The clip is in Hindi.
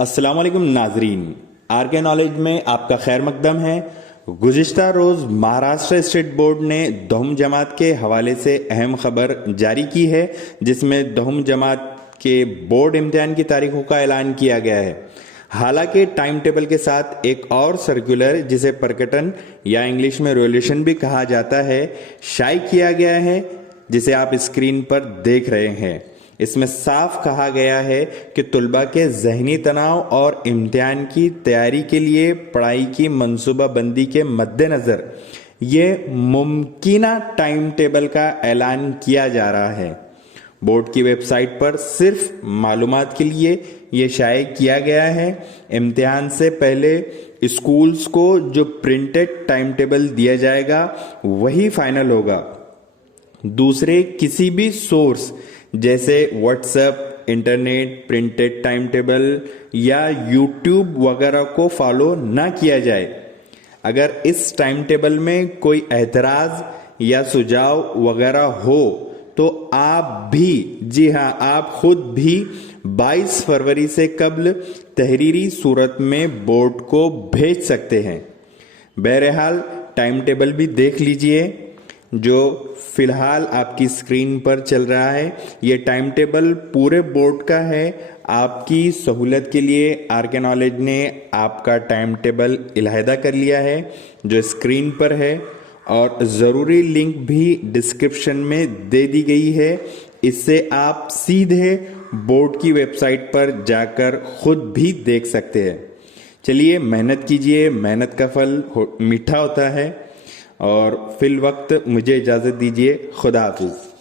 अस्सलाम वालेकुम नाजरीन, आर के नॉलेज में आपका खैर मकदम है। गुज़िश्ता रोज़ महाराष्ट्र स्टेट बोर्ड ने दहम जमात के हवाले से अहम खबर जारी की है, जिसमें दहम जमात के बोर्ड इम्तिहान की तारीखों का ऐलान किया गया है। हालांकि टाइम टेबल के साथ एक और सर्कुलर, जिसे प्रकटन या इंग्लिश में रेवोल्यूशन भी कहा जाता है, शाये किया गया है, जिसे आप स्क्रीन पर देख रहे हैं। इसमें साफ कहा गया है कि तुलबा के ज़हनी तनाव और इम्तिहान की तैयारी के लिए पढ़ाई की मंसूबाबंदी के मद्देनज़र ये मुमकिना टाइम टेबल का ऐलान किया जा रहा है। बोर्ड की वेबसाइट पर सिर्फ मालूमात के लिए ये शाये किया गया है। इम्तिहान से पहले स्कूल्स को जो प्रिंटेड टाइम टेबल दिया जाएगा वही फाइनल होगा। दूसरे किसी भी सोर्स जैसे WhatsApp, internet, printed time table या यूट्यूब वगैरह को फॉलो ना किया जाए। अगर इस टाइम टेबल में कोई एतराज़ या सुझाव वगैरह हो तो आप भी, जी हाँ, आप खुद भी 22 फरवरी से कबल तहरीरी सूरत में बोर्ड को भेज सकते हैं। बहरहाल टाइम टेबल भी देख लीजिए जो फिलहाल आपकी स्क्रीन पर चल रहा है। ये टाइम टेबल पूरे बोर्ड का है। आपकी सहूलत के लिए आर के नॉलेज ने आपका टाइम टेबल इलाहिदा कर लिया है, जो स्क्रीन पर है, और ज़रूरी लिंक भी डिस्क्रिप्शन में दे दी गई है। इससे आप सीधे बोर्ड की वेबसाइट पर जाकर खुद भी देख सकते हैं। चलिए, मेहनत कीजिए, मेहनत का फल मीठा होता है। और फिल वक्त मुझे इजाज़त दीजिए। खुदा हाफिज़।